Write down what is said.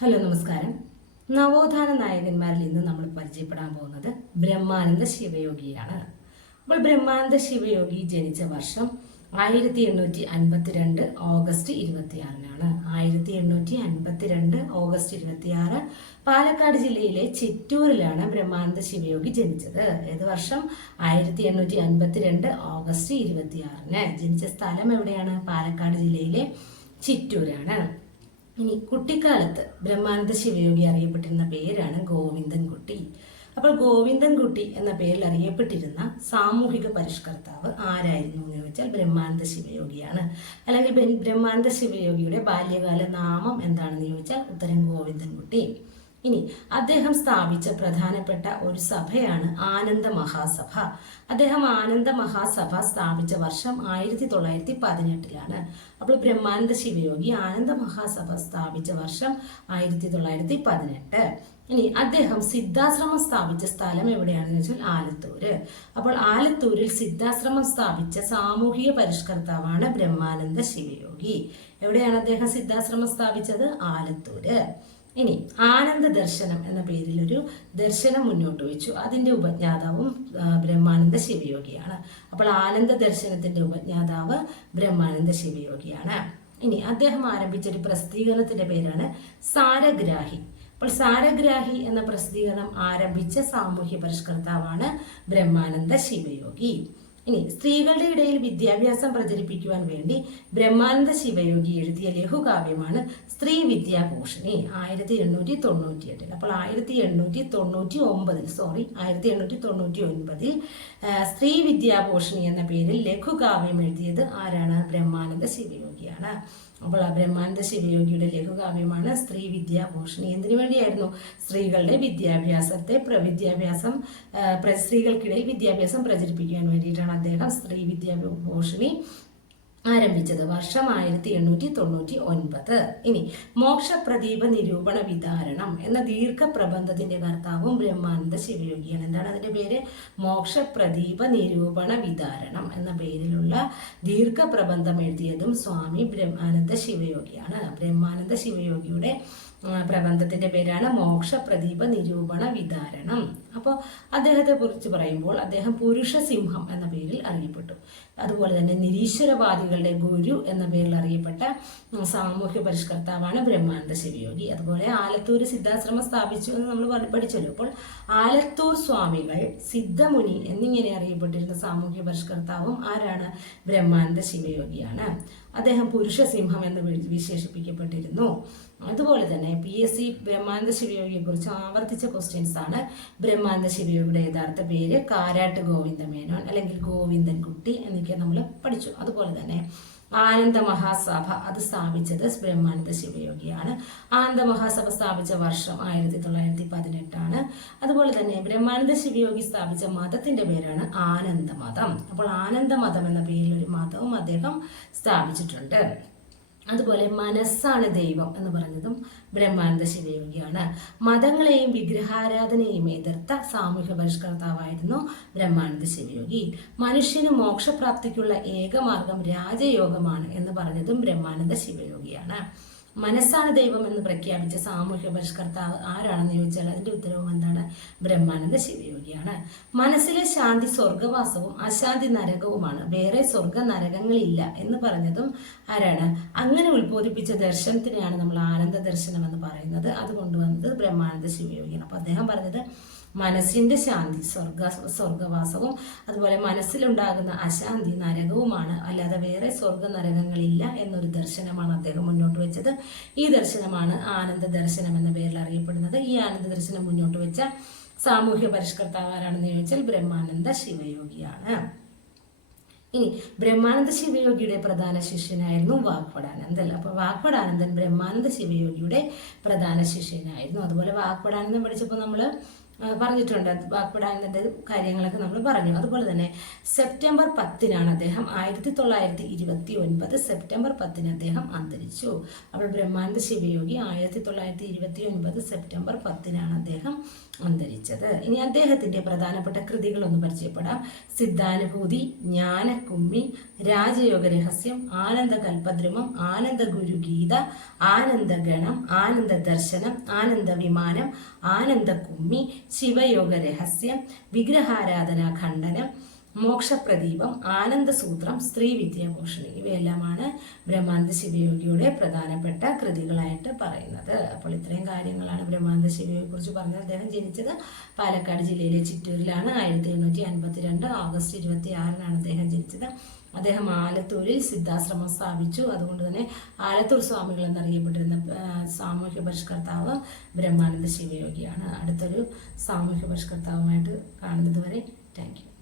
Hello നമസ്കാരം. നവോത്ഥാന നായകന്മാരിൽ ഇന്ന് നമ്മൾ പരിചയപ്പെടാൻ പോകുന്നത് ബ്രഹ്മാനന്ദ ശിവയോഗിയാണ്. അപ്പോൾ ബ്രഹ്മാനന്ദ ശിവയോഗി ജനിച്ച വർഷം ആയിരത്തി എണ്ണൂറ്റി അൻപത്തിരണ്ട് ഓഗസ്റ്റ് ഇരുപത്തിയാറിനാണ്. ആയിരത്തി എണ്ണൂറ്റി അൻപത്തിരണ്ട് ഓഗസ്റ്റ് ഇരുപത്തിയാറ് പാലക്കാട് ജില്ലയിലെ ചിറ്റൂരിലാണ് ബ്രഹ്മാനന്ദ ശിവയോഗി ജനിച്ചത്. ഏത് വർഷം? ആയിരത്തി എണ്ണൂറ്റി അൻപത്തിരണ്ട് ഓഗസ്റ്റ് ഇരുപത്തിയാറിന്. ജനിച്ച സ്ഥലം എവിടെയാണ്? പാലക്കാട് ജില്ലയിലെ ചിറ്റൂരാണ്. ഇനി കുട്ടിക്കാലത്ത് ബ്രഹ്മാനന്ദ ശിവയോഗി അറിയപ്പെട്ടിരുന്ന പേരാണ് ഗോവിന്ദൻകുട്ടി അപ്പോൾ ഗോവിന്ദൻകുട്ടി എന്ന പേരിൽ അറിയപ്പെട്ടിരുന്ന സാമൂഹിക പരിഷ്കർത്താവ് ആരായിരുന്നു എന്ന് ചോദിച്ചാൽ ബ്രഹ്മാനന്ദ ശിവയോഗിയാണ്. അല്ലെങ്കിൽ ബ്രഹ്മാനന്ദ ശിവയോഗിയുടെ ബാല്യകാല നാമം എന്താണെന്ന് ചോദിച്ചാൽ ഉത്തരം ഗോവിന്ദൻകുട്ടി ഇനി അദ്ദേഹം സ്ഥാപിച്ച പ്രധാനപ്പെട്ട ഒരു സഭയാണ് ആനന്ദ മഹാസഭ. അദ്ദേഹം ആനന്ദ മഹാസഭ സ്ഥാപിച്ച വർഷം ആയിരത്തി തൊള്ളായിരത്തി പതിനെട്ടിലാണ് അപ്പോൾ ബ്രഹ്മാനന്ദ ശിവയോഗി ആനന്ദ മഹാസഭ സ്ഥാപിച്ച വർഷം ആയിരത്തി തൊള്ളായിരത്തി പതിനെട്ട് ഇനി അദ്ദേഹം സിദ്ധാശ്രമം സ്ഥാപിച്ച സ്ഥലം എവിടെയാണെന്ന് വെച്ചാൽ ആലത്തൂര്. അപ്പോൾ ആലത്തൂരിൽ സിദ്ധാശ്രമം സ്ഥാപിച്ച സാമൂഹിക പരിഷ്കർത്താവാണ് ബ്രഹ്മാനന്ദ ശിവയോഗി. എവിടെയാണ് അദ്ദേഹം സിദ്ധാശ്രമം സ്ഥാപിച്ചത്? ആലത്തൂര്. ഇനി ആനന്ദ ദർശനം എന്ന പേരിൽ ഒരു ദർശനം മുന്നോട്ട് വെച്ചു. അതിന്റെ ഉപജ്ഞാതാവും ബ്രഹ്മാനന്ദ ശിവയോഗിയാണ്. അപ്പോൾ ആനന്ദ ദർശനത്തിന്റെ ഉപജ്ഞാതാവ് ബ്രഹ്മാനന്ദ ശിവയോഗിയാണ്. ഇനി അദ്ദേഹം ആരംഭിച്ച ഒരു പ്രസിദ്ധീകരണത്തിന്റെ പേരാണ് സാരഗ്രാഹി. അപ്പോൾ സാരഗ്രാഹി എന്ന പ്രസിദ്ധീകരണം ആരംഭിച്ച സാമൂഹ്യ പരിഷ്കർത്താവാണ് ബ്രഹ്മാനന്ദ ശിവയോഗി. ഇനി സ്ത്രീകളുടെ ഇടയിൽ വിദ്യാഭ്യാസം പ്രചരിപ്പിക്കുവാൻ വേണ്ടി ബ്രഹ്മാനന്ദ ശിവയോഗി എഴുതിയ ലഘുകാവ്യമാണ് സ്ത്രീ വിദ്യാഭൂഷണി. ആയിരത്തി എണ്ണൂറ്റി തൊണ്ണൂറ്റി എട്ടിൽ അപ്പോൾ ആയിരത്തി എണ്ണൂറ്റി തൊണ്ണൂറ്റി ഒമ്പതിൽ സോറി ആയിരത്തി എണ്ണൂറ്റി തൊണ്ണൂറ്റി ഒൻപതിൽ സ്ത്രീ വിദ്യാഭൂഷണി എന്ന പേരിൽ ലഘുകാവ്യം എഴുതിയത് ആരാണ്? ബ്രഹ്മാനന്ദ ശിവയോഗിയാണ്. അപ്പോൾ ആ ബ്രഹ്മാനന്ദ ശിവയോഗിയുടെ ലഘുകാവ്യമാണ് സ്ത്രീ വിദ്യാഭൂഷണി. എന്തിനു വേണ്ടിയായിരുന്നു? സ്ത്രീകളുടെ വിദ്യാഭ്യാസത്തെ വിദ്യാഭ്യാസം സ്ത്രീകൾക്കിടയിൽ വിദ്യാഭ്യാസം പ്രചരിപ്പിക്കാൻ വേണ്ടിയിട്ടാണ്. അദ്ദേഹം സ്ത്രീ വിദ്യാഭൂഷണി ആരംഭിച്ചത് വർഷം ആയിരത്തി എണ്ണൂറ്റി തൊണ്ണൂറ്റി ഒൻപത്. ഇനി മോക്ഷപ്രദീപ നിരൂപണ വിതാരണം എന്ന ദീർഘപ്രബന്ധത്തിന്റെ കർത്താവും ബ്രഹ്മാനന്ദ ശിവയോഗിയാണ്. എന്താണ് അതിന്റെ പേര്? മോക്ഷപ്രദീപ നിരൂപണ വിതാരണം എന്ന പേരിലുള്ള ദീർഘപ്രബന്ധം എഴുതിയതും സ്വാമി ബ്രഹ്മാനന്ദ ശിവയോഗിയാണ്. ബ്രഹ്മാനന്ദ ശിവയോഗിയുടെ പ്രബന്ധത്തിന്റെ പേരാണ് മോക്ഷപ്രദീപ നിരൂപണ വിതാരണം. അപ്പോൾ അദ്ദേഹത്തെ കുറിച്ച് പറയുമ്പോൾ അദ്ദേഹം പുരുഷ സിംഹം എന്ന പേരിൽ അറിയപ്പെട്ടു. അതുപോലെ തന്നെ നിരീശ്വരവാദികളുടെ ഗുരു എന്ന പേരിൽ അറിയപ്പെട്ട സാമൂഹ്യ പരിഷ്കർത്താവാണ് ബ്രഹ്മാനന്ദ ശിവയോഗി. അതുപോലെ ആലത്തൂർ സിദ്ധാശ്രമം സ്ഥാപിച്ചു എന്ന് നമ്മൾ പഠി- പഠിച്ചല്ലോ. അപ്പോൾ ആലത്തൂർ സ്വാമികൾ സിദ്ധമുനി എന്നിങ്ങനെ അറിയപ്പെട്ടിരുന്ന സാമൂഹ്യ പരിഷ്കർത്താവും ആരാണ്? ബ്രഹ്മാനന്ദ ശിവയോഗിയാണ്. അദ്ദേഹം പുരുഷ സിംഹം എന്ന് വിശേഷിപ്പിക്കപ്പെട്ടിരുന്നു. അതുപോലെ തന്നെ പി എസ് സി ബ്രഹ്മാനന്ദ ശിവയോഗിയെ കുറിച്ച് ആവർത്തിച്ച ക്വസ്റ്റ്യൻസ് ആണ് ബ്രഹ്മാനന്ദ ശിവയോഗിയുടെ യഥാർത്ഥ പേര് കാരാട്ട് ഗോവിന്ദ മേനോൻ അല്ലെങ്കിൽ ഗോവിന്ദൻകുട്ടി എന്നൊക്കെ നമ്മൾ പഠിച്ചു. അതുപോലെ തന്നെ ആനന്ദ മഹാസഭ അത് സ്ഥാപിച്ചത് ബ്രഹ്മാനന്ദ ശിവയോഗിയാണ്. ആനന്ദ മഹാസഭ സ്ഥാപിച്ച വർഷം ആയിരത്തി തൊള്ളായിരത്തി പതിനെട്ടാണ് അതുപോലെ തന്നെ ബ്രഹ്മാനന്ദ ശിവയോഗി സ്ഥാപിച്ച മതത്തിന്റെ പേരാണ് ആനന്ദ മതം അപ്പോൾ ആനന്ദ മതം എന്ന പേരിൽ ഒരു മതവും അദ്ദേഹം സ്ഥാപിച്ചിട്ടുണ്ട്. അതുപോലെ മനസ്സാണ് ദൈവം എന്ന് പറഞ്ഞതും ബ്രഹ്മാനന്ദ ശിവയോഗിയാണ് മതങ്ങളെയും വിഗ്രഹാരാധനയെയും എതിർത്ത സാമൂഹ്യ പരിഷ്കർത്താവായിരുന്നു ബ്രഹ്മാനന്ദ ശിവയോഗി മനുഷ്യന് മോക്ഷപ്രാപ്തിക്കുള്ള ഏകമാർഗം രാജയോഗമാണ് എന്ന് പറഞ്ഞതും ബ്രഹ്മാനന്ദ ശിവയോഗിയാണ് മനസ്സാണ് ദൈവം എന്ന് പ്രഖ്യാപിച്ച സാമൂഹ്യ പരിഷ്കർത്താവ് ആരാണെന്ന് ചോദിച്ചാൽ അതിന്റെ ഉത്തരവും എന്താണ്? ബ്രഹ്മാനന്ദ ശിവയോഗിയാണ്. മനസ്സിലെ ശാന്തി സ്വർഗവാസവും അശാന്തി നരകവുമാണ്. വേറെ സ്വർഗ നരകങ്ങളില്ല എന്ന് പറഞ്ഞതും ആരാണ്? അങ്ങനെ ഉത്ബോധിപ്പിച്ച ദർശനത്തിനെയാണ് നമ്മൾ ആനന്ദ ദർശനം എന്ന് പറയുന്നത്. അത് കൊണ്ടുവന്നത് ബ്രഹ്മാനന്ദ ശിവയോഗിയാണ്. അപ്പൊ അദ്ദേഹം പറഞ്ഞത് മനസ്സിന്റെ ശാന്തി സ്വർഗ സ്വർഗവാസവും അതുപോലെ മനസ്സിലുണ്ടാകുന്ന അശാന്തി നരകവുമാണ്. അല്ലാതെ വേറെ സ്വർഗ നരകങ്ങളില്ല എന്നൊരു ദർശനമാണ് അദ്ദേഹം മുന്നോട്ട് വെച്ചത്. ഈ ദർശനമാണ് ആനന്ദ ദർശനം എന്ന പേരിൽ അറിയപ്പെടുന്നത്. ഈ ആനന്ദ ദർശനം മുന്നോട്ട് വെച്ച സാമൂഹ്യ പരിഷ്കർത്താവ് ആരാണെന്ന് ചോദിച്ചാൽ ബ്രഹ്മാനന്ദ ശിവയോഗിയാണ്. ഇനി ബ്രഹ്മാനന്ദ ശിവയോഗിയുടെ പ്രധാന ശിഷ്യനായിരുന്നു വാഗ്ഭടാനന്ദൻ അപ്പോൾ വാഗ്ഭടാനന്ദൻ ബ്രഹ്മാനന്ദ ശിവയോഗിയുടെ പ്രധാന ശിഷ്യനായിരുന്നു. അതുപോലെ വാഗ്ഭടാനന്ദൻ പഠിച്ചപ്പോൾ നമ്മൾ പറഞ്ഞിട്ടുണ്ട്. വാക്പടാനന്ദ കാര്യങ്ങളൊക്കെ നമ്മൾ പറഞ്ഞു. അതുപോലെ തന്നെ സെപ്റ്റംബർ പത്തിനാണ് അദ്ദേഹം ആയിരത്തി തൊള്ളായിരത്തി ഇരുപത്തി ഒൻപത് സെപ്റ്റംബർ പത്തിന് അദ്ദേഹം അന്തരിച്ചു. അപ്പോൾ ബ്രഹ്മാനന്ദ ശിവയോഗി ആയിരത്തി തൊള്ളായിരത്തി ഇരുപത്തി ഒൻപത് സെപ്റ്റംബർ പത്തിനാണ് അദ്ദേഹം അന്തരിച്ചത്. ഇനി അദ്ദേഹത്തിന്റെ പ്രധാനപ്പെട്ട കൃതികളൊന്ന് പരിചയപ്പെടാം. സിദ്ധാനുഭൂതി ജ്ഞാനക്കുമ്മി രാജയോഗ രഹസ്യം ആനന്ദ കൽപദ്രുമം ആനന്ദ ഗുരുഗീത ആനന്ദഗണം ആനന്ദ ദർശനം ആനന്ദ വിമാനം ആനന്ദ കുമ്മി ശിവയോഗ രഹസ്യം വിഗ്രഹാരാധന ഖണ്ഡനം മോക്ഷപ്രദീപം ആനന്ദസൂത്രം സ്ത്രീ വിദ്യാഭൂഷണി ഇവയെല്ലാമാണ് ബ്രഹ്മാനന്ദ ശിവയോഗിയുടെ പ്രധാനപ്പെട്ട കൃതികളായിട്ട് പറയുന്നത്. അപ്പോൾ ഇത്രയും കാര്യങ്ങളാണ് ബ്രഹ്മാനന്ദ ശിവയെ കുറിച്ച് പറഞ്ഞത്. അദ്ദേഹം ജനിച്ചത് പാലക്കാട് ജില്ലയിലെ ചിറ്റൂരിലാണ്. ആയിരത്തി എണ്ണൂറ്റി അൻപത്തി രണ്ട് ഓഗസ്റ്റ് ഇരുപത്തി ആറിനാണ് അദ്ദേഹം ജനിച്ചത്. അദ്ദേഹം ആലത്തൂരിൽ സിദ്ധാശ്രമം സ്ഥാപിച്ചു. അതുകൊണ്ട് തന്നെ ആലത്തൂർ സ്വാമികൾ എന്നറിയപ്പെട്ടിരുന്ന സാമൂഹ്യ പരിഷ്കർത്താവ് ബ്രഹ്മാനന്ദ ശിവയോഗിയാണ് അടുത്തൊരു സാമൂഹ്യ പരിഷ്കർത്താവുമായിട്ട് കാണുന്നത് വരെ. Thank you.